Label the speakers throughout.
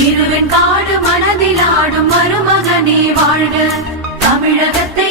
Speaker 1: திருவெண்காடு மனதில் ஆடும் மருமகனே வாழ்க தமிழகத்தை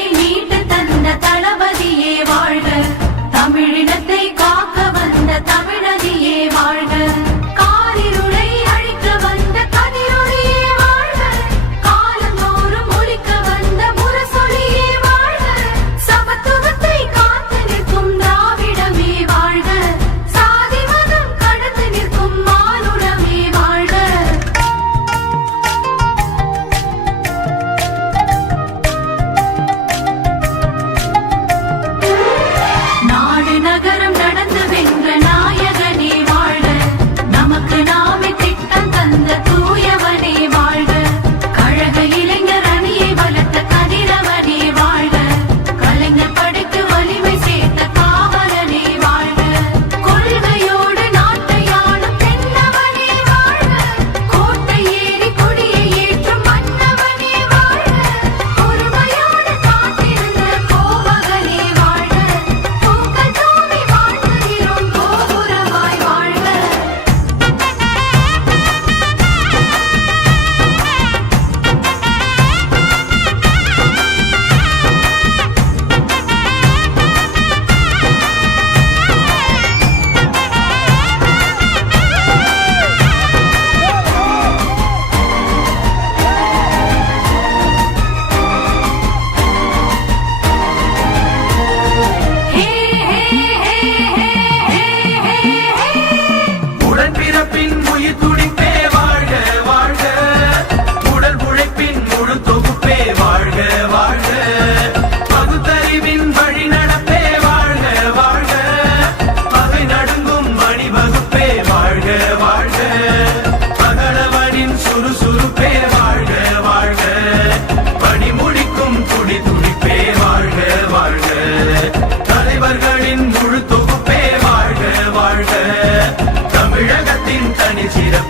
Speaker 2: Carne gira.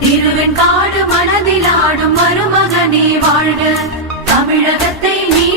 Speaker 1: திருவெண்காடு மனதில் ஆடும் மருமகனே வாழ்க. தமிழகத்தை நீ